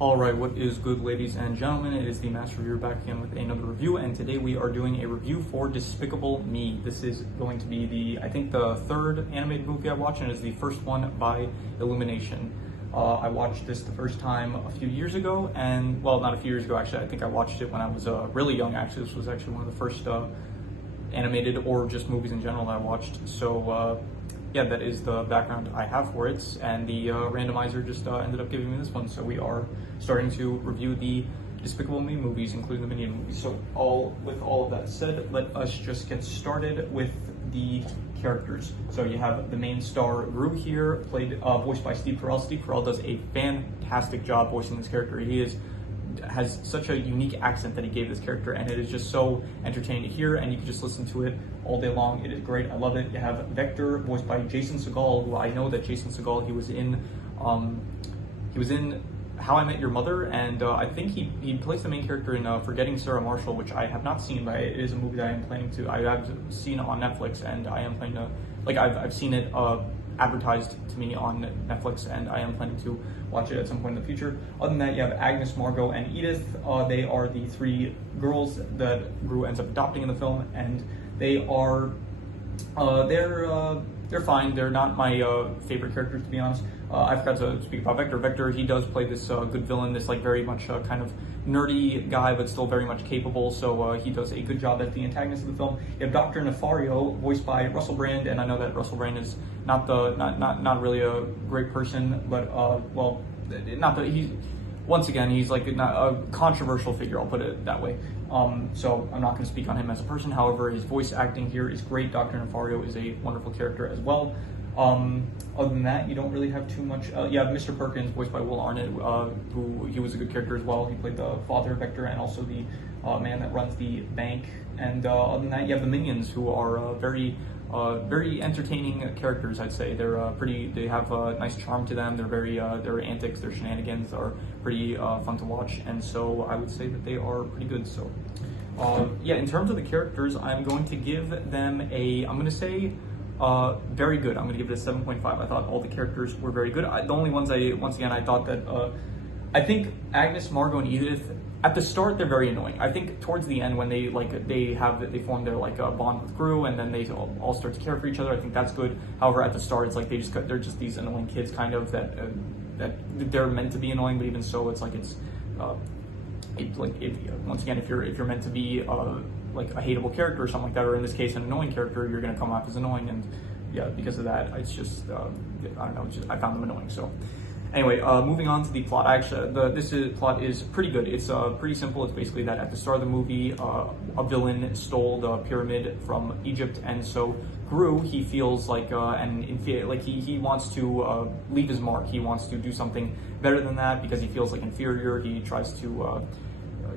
Alright, what is good, ladies and gentlemen? It is the Master Reviewer back again with another review, and today we are doing a review for Despicable Me. This is going to be I think the third animated movie I watched, and it is the first one by Illumination. I watched this the first time a few years ago, and, well, not a few years ago, actually. I think I watched it when I was really young, actually. This was actually one of the first animated or just movies in general that I watched. So, yeah, that is the background I have for it, and the randomizer just ended up giving me this one. So we are starting to review the Despicable Me movies, including the Minion movies. So with all of that said, let us just get started with the characters. So you have the main star Gru here, voiced by Steve Carell. Steve Carell does a fantastic job voicing this character. He has such a unique accent that he gave this character, and it is just so entertaining to hear, and you can just listen to it all day long. It is great. I love it. You have Vector, voiced by Jason Segel, who I know that Jason Segel, he was in How I Met Your Mother, and I think he plays the main character in Forgetting Sarah Marshall, which I have not seen, but it is a movie that I am planning to. I have seen on Netflix, and I am planning to, I've seen it advertised to me on Netflix, and I am planning to watch it at some point in the future. Other than that, you have Agnes, Margot, and Edith. They are the three girls that Gru ends up adopting in the film, and they are they're fine. They're not my favorite characters, to be honest. I forgot to speak about Vector. Vector, he does play this good villain, this very much kind of nerdy guy, but still very much capable. So he does a good job as the antagonist of the film. You have Dr. Nefario, voiced by Russell Brand, and I know that Russell Brand is not really a great person, but well, not that he's. Once again, he's not a controversial figure, I'll put it that way. So I'm not going to speak on him as a person. However, his voice acting here is great. Dr. Nefario is a wonderful character as well. Other than that, you don't really have too much. You have Mr. Perkins, voiced by Will Arnett, who he was a good character as well. He played the father of Vector and also the man that runs the bank. And other than that, you have the Minions, who are very entertaining characters. I'd say they have a nice charm to them. Their antics, their shenanigans are pretty fun to watch, and so I would say that they are pretty good. So yeah, in terms of the characters, I'm going to give them I'm going to say very good. I'm going to give it a 7.5. I thought all the characters were very good. The only ones I thought that I think Agnes, Margot, and Edith, at the start, they're very annoying. I think towards the end, when they form their bond with Gru, and then they all start to care for each other, I think that's good. However, at the start, it's they're just these annoying kids, kind of that they're meant to be annoying, but even so, once again, if you're meant to be a hateable character or something like that, or in this case an annoying character, you're going to come off as annoying, and yeah, because of that, it's just I don't know. I found them annoying. So. Anyway, moving on to the plot. Actually, this plot is pretty good. It's pretty simple. It's basically that at the start of the movie, a villain stole the pyramid from Egypt, and so Gru, he feels he wants to leave his mark. He wants to do something better than that because he feels inferior. He tries to.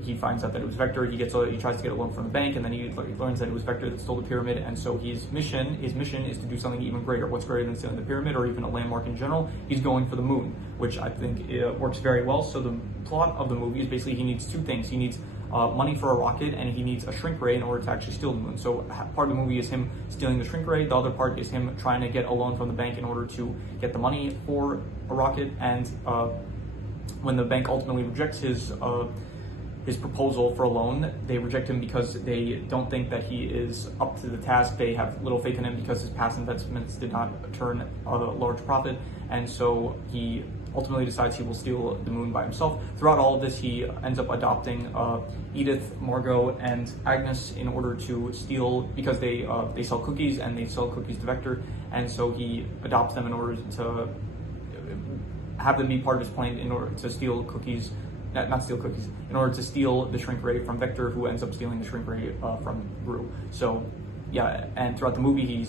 He finds out that it was Vector. He tries to get a loan from the bank, and then he learns that it was Vector that stole the pyramid. And so his mission is to do something even greater. What's greater than stealing the pyramid, or even a landmark in general? He's going for the moon, which I think works very well. So the plot of the movie is basically he needs two things. He needs money for a rocket, and he needs a shrink ray in order to actually steal the moon. So part of the movie is him stealing the shrink ray. The other part is him trying to get a loan from the bank in order to get the money for a rocket. And when the bank ultimately rejects his proposal for a loan, they reject him because they don't think that he is up to the task. They have little faith in him because his past investments did not turn a large profit, and so he ultimately decides he will steal the moon by himself. Throughout all of this, he ends up adopting Edith, Margot, and Agnes in order to steal, because they sell cookies, and they sell cookies to Vector, and so he adopts them in order to have them be part of his plan in order to steal cookies. Not steal cookies, in order to steal the shrink ray from Vector, who ends up stealing the shrink ray from Gru. So yeah, and throughout the movie, he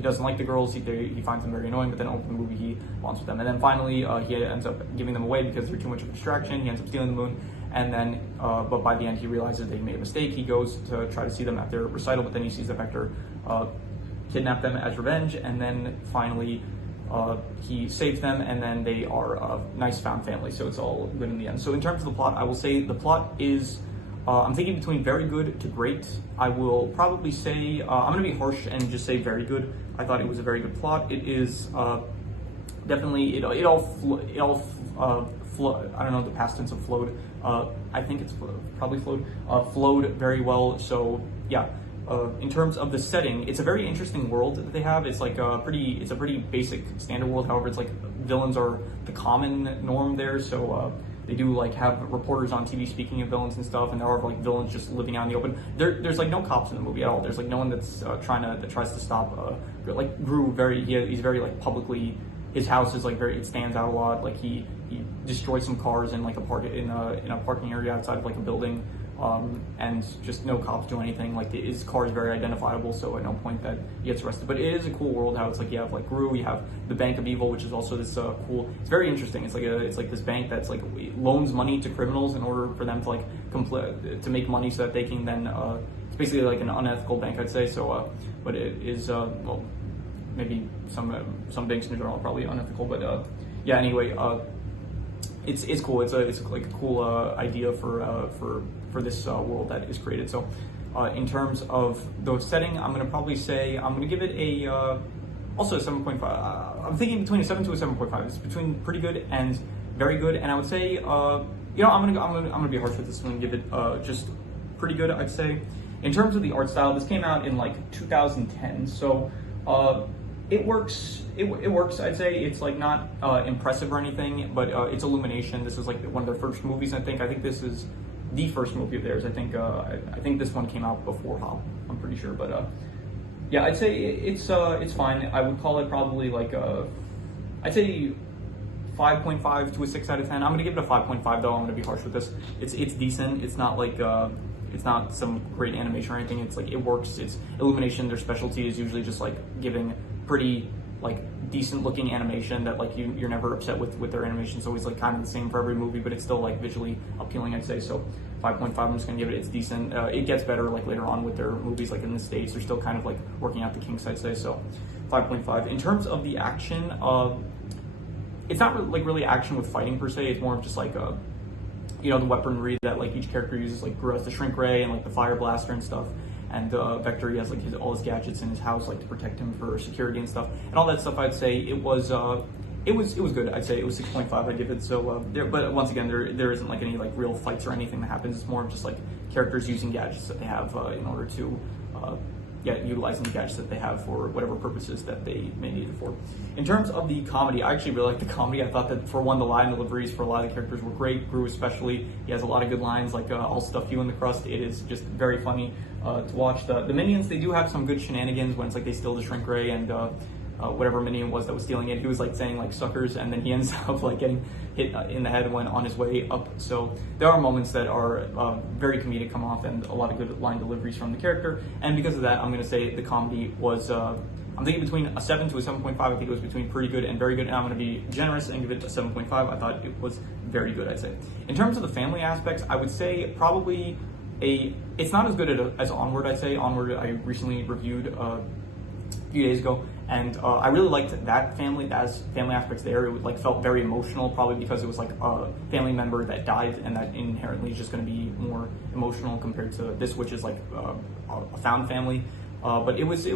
doesn't like the girls. He finds them very annoying, but then over the movie he bonds with them. And then finally, he ends up giving them away because they're too much of a distraction. He ends up stealing the moon, and then but by the end he realizes they made a mistake. He goes to try to see them at their recital, but then he sees that Vector kidnapped them as revenge, and then finally he saves them, and then they are a nice found family, so it's all good in the end. So in terms of the plot, I will say the plot is, I'm thinking between very good to great. I will probably say, I'm going to be harsh and just say very good. I thought it was a very good plot. It is definitely I don't know the past tense of flowed. I think it's probably flowed very well. So yeah. In terms of the setting, it's a very interesting world that they have. It's like it's a pretty basic standard world. However, it's like villains are the common norm there. So they do like have reporters on TV speaking of villains and stuff, and there are like villains just living out in the open. There's like no cops in the movie at all. There's like no one that's that tries to stop. Like Gru, he's very like publicly. His house is like it stands out a lot. Like he destroys some cars in like in a parking area outside of like a building. And just no cops do anything. Like his car is very identifiable, so at no point that he gets arrested. But it is a cool world. How it's like you have like Gru, you have the Bank of Evil, which is also this cool. It's very interesting. It's like this bank that's like loans money to criminals in order for them to like to make money so that they can then. It's basically like an unethical bank, I'd say. So, but it is well, maybe some banks in general are probably unethical. But yeah. Anyway. It's cool. It's like a cool idea for this world that is created. So, in terms of the setting, I'm gonna probably say I'm gonna give it a also a 7.5. I'm thinking between a 7 to a 7.5. It's between pretty good and very good. And I would say I'm gonna be harsh with this one and give it just pretty good. I'd say. In terms of the art style, this came out in like 2010. So. It works. It works. I'd say it's like not impressive or anything, but it's Illumination. This is like one of their first movies. I think this is the first movie of theirs. I think this one came out before Hop. I'm pretty sure, but yeah, I'd say it's fine. I would call it probably like I'd say 5.5 to a 6 out of 10. I'm gonna give it a 5.5 though. I'm gonna be harsh with this. It's decent. It's not like it's not some great animation or anything. It's like it works. It's Illumination. Their specialty is usually just like giving pretty like decent looking animation that like you're never upset with their animation. It's always like kind of the same for every movie, but it's still like visually appealing, I'd say. So 5.5, I'm just gonna give it. It's decent. It gets better like later on with their movies. Like in the States, they're still kind of like working out the kinks, I'd say. So 5.5. In terms of the action, it's not like really action with fighting per se. It's more of just like the weaponry that like each character uses. Like Gru has the shrink ray and like the fire blaster and stuff. And Vector, he has like all his gadgets in his house, like to protect him for security and stuff, and all that stuff. I'd say it was good. I'd say it was 6.5. I'd give it. So but once again, there isn't like any like real fights or anything that happens. It's more of just like characters using gadgets that they have in order to utilizing the gadgets that they have for whatever purposes that they may need it for. In terms of the comedy, I actually really like the comedy. I thought that for one, the line deliveries for a lot of the characters were great. Gru especially, he has a lot of good lines like "I'll stuff you in the crust." It is just very funny to watch. The minions, they do have some good shenanigans when it's like they steal the shrink ray and whatever minion was that was stealing it, he was like saying like suckers, and then he ends up like getting hit in the head when on his way up. So there are moments that are very comedic come off, and a lot of good line deliveries from the character. And because of that, I'm going to say the comedy was I'm thinking between a 7 to a 7.5. I think it was between pretty good and very good, and I'm going to be generous and give it a 7.5. I thought it was very good, I'd say. In terms of the family aspects, I would say probably it's not as good as Onward, I'd say. Onward I recently reviewed a few days ago, and I really liked that family aspects there. It like felt very emotional, probably because it was like a family member that died, and that inherently is just going to be more emotional compared to this, which is like a found family. But it was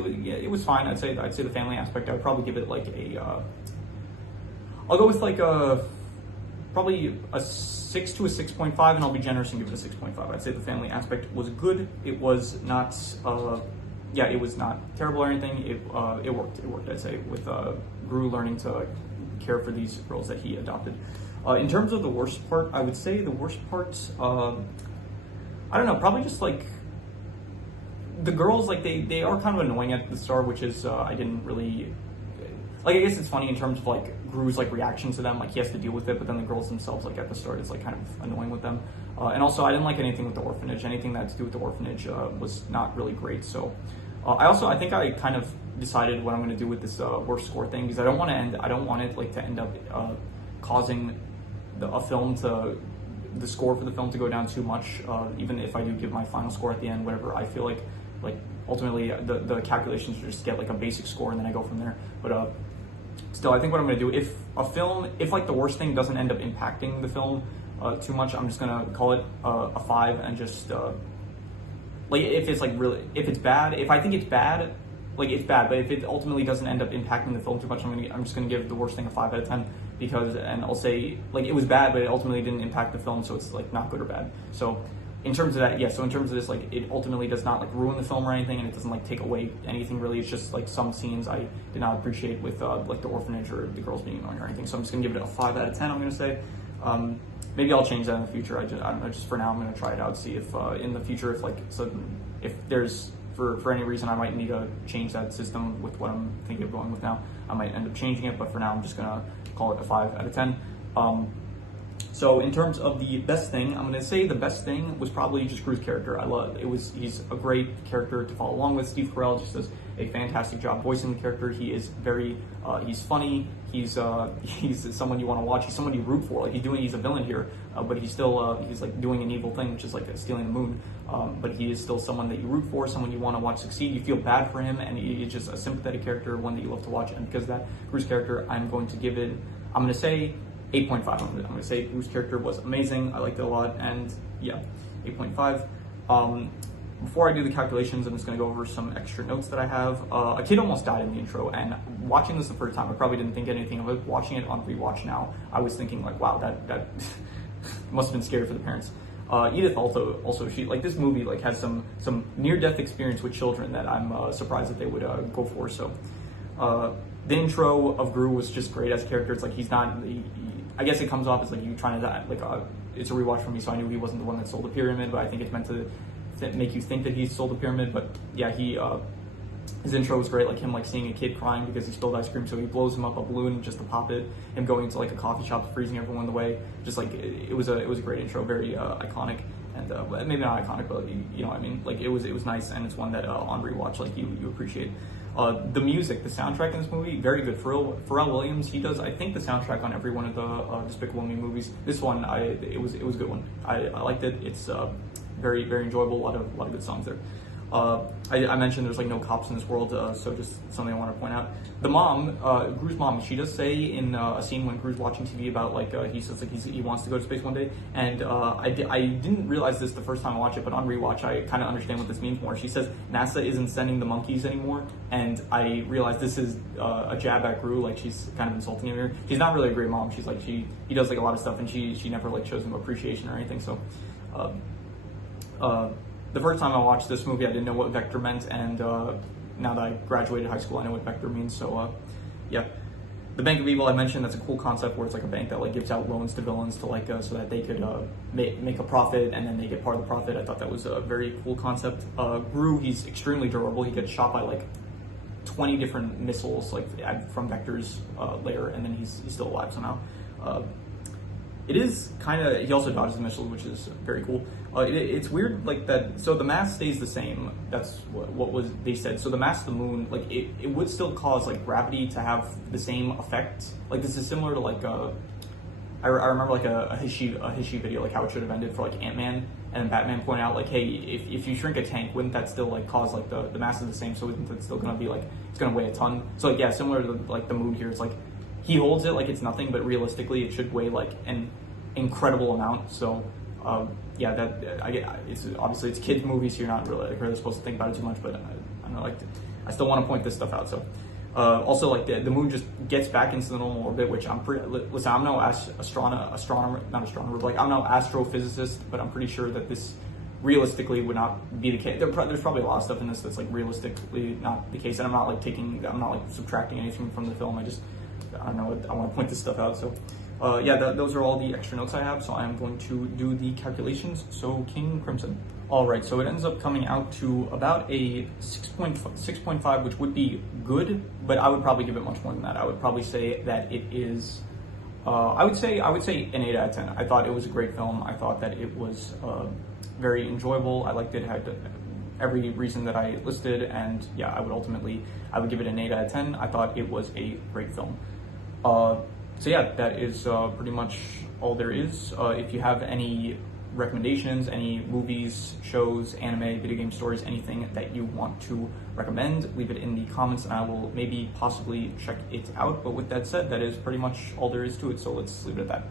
fine. I'd say the family aspect, I would probably give it like I'll go with like probably a 6 to a 6.5, and I'll be generous and give it a 6.5. I'd say the family aspect was good. It was not it was not terrible or anything. It worked, I'd say, with Gru learning to care for these girls that he adopted. In terms of the worst part, I would say the worst part, I don't know, probably just like the girls, like they are kind of annoying at the start, which is I didn't really like. I guess it's funny in terms of like Gru's like reaction to them, like he has to deal with it, but then the girls themselves, like at the start, it's like kind of annoying with them. And also, I didn't like anything with the orphanage. Anything that had to do with the orphanage was not really great. So I think I kind of decided what I'm going to do with this worst score thing, because I don't want it like to end up causing the score for the film to go down too much. Even if I do give my final score at the end, whatever, I feel like ultimately the calculations just get like a basic score, and then I go from there. But still, I think what I'm going to do, if like the worst thing doesn't end up impacting the film too much, I'm just going to call it a 5, and just like if it's bad, if I think it's bad, like it's bad, but if it ultimately doesn't end up impacting the film too much, I'm just gonna give the worst thing a 5 out of 10 because, and I'll say like it was bad, but it ultimately didn't impact the film, so it's like not good or bad. So in terms of that, yeah. So in terms of this, like it ultimately does not like ruin the film or anything, and it doesn't like take away anything really. It's just like some scenes I did not appreciate with like the orphanage or the girls being annoying or anything. So I'm just gonna give it a 5 out of 10. I'm gonna say. Maybe I'll change that in the future. I don't know. Just for now, I'm gonna try it out. See if in the future, if there's for any reason I might need to change that system with what I'm thinking of going with now, I might end up changing it. But for now, I'm just gonna call it a 5 out of 10. So in terms of the best thing, I'm gonna say the best thing was probably just Gru's character. He's a great character to follow along with. Steve Carell just does a fantastic job voicing the character. He is very, he's funny. He's someone you want to watch. He's someone you root for. Like he's a villain here, but he's still he's like doing an evil thing, which is like stealing the moon. But he is still someone that you root for, someone you want to watch succeed. You feel bad for him, and he's just a sympathetic character, one that you love to watch. And because of that, Gru's character, I'm going to say 8.5. I'm going to say Gru's character was amazing. I liked it a lot, and yeah, 8.5. Before I do the calculations, I'm just going to go over some extra notes that I have. A kid almost died in the intro, and watching this the first time, I probably didn't think anything of it. Watching it on rewatch now, I was thinking like, wow, that must have been scary for the parents. Edith also she like this movie like has some near-death experience with children that I'm surprised that they would go for. So the intro of Gru was just great as a character. It's like he's not. I guess it comes off as like you trying to like it's a rewatch for me, so I knew he wasn't the one that stole the pyramid, but I think it's meant to make you think that he stole the pyramid. But yeah, his intro was great, like him like seeing a kid crying because he spilled ice cream, so he blows him up a balloon just to pop it, him going into like a coffee shop, freezing everyone the way. Just like it was a great intro, very iconic, and maybe not iconic, but you know what I mean, like it was nice, and it's one that on rewatch like you appreciate. The music, the soundtrack in this movie, very good. Pharrell Williams, he does, I think, the soundtrack on every one of the Despicable Me movies. This one, it was a good one. I liked it. It's very, very enjoyable. A lot of good songs there. I mentioned there's like no cops in this world, so just something I want to point out. The mom, Gru's mom, she does say in a scene when Gru's watching TV about like he says like he wants to go to space one day, and I didn't realize this the first time I watched it, but on rewatch I kind of understand what this means more. She says NASA isn't sending the monkeys anymore, and I realized this is a jab at Gru, like she's kind of insulting him here. She's not really a great mom. She's like he does like a lot of stuff, and she never like shows him appreciation or anything. So. The first time I watched this movie, I didn't know what vector meant, and now that I graduated high school, I know what vector means. So, yeah. The Bank of Evil, I mentioned, that's a cool concept where it's like a bank that like gives out loans to villains to like so that they could make a profit, and then they get part of the profit. I thought that was a very cool concept. Gru, he's extremely durable. He gets shot by like 20 different missiles like from Vector's lair, and then he's still alive somehow. It is kind of, he also dodges the missiles, which is very cool. It's weird like that, so the mass stays the same. That's what was they said. So the mass of the moon, like it would still cause like gravity to have the same effect. Like this is similar to like I remember like a Hishi video, like how it should have ended for like Ant-Man, and then Batman pointed out like, hey, if you shrink a tank, wouldn't that still like cause like the mass is the same, so isn't it still gonna be like, it's gonna weigh a ton? So like yeah, similar to like the moon here, it's like he holds it like it's nothing, but realistically it should weigh like an incredible amount. So yeah, it's obviously it's kids movies, so you're not really supposed to think about it too much, but I don't know, like I still want to point this stuff out. So also like the moon just gets back into the normal orbit, which I'm listen, I'm no astronomer, but like I'm no astrophysicist, but I'm pretty sure that this realistically would not be the case. There's probably a lot of stuff in this that's like realistically not the case, and I'm not like subtracting anything from the film. I don't know, I want to point this stuff out. So yeah, those are all the extra notes I have, so I'm going to do the calculations. So King Crimson. All right, so it ends up coming out to about a 6.5, which would be good, but I would probably give it much more than that. I would probably say that it is, I would say an 8 out of 10. I thought it was a great film. I thought that it was very enjoyable. I liked it, had every reason that I listed, and yeah, I would give it an 8 out of 10. I thought it was a great film. So yeah, that is pretty much all there is. If you have any recommendations, any movies, shows, anime, video game stories, anything that you want to recommend, leave it in the comments and I will maybe possibly check it out. But with that said, that is pretty much all there is to it. So let's leave it at that.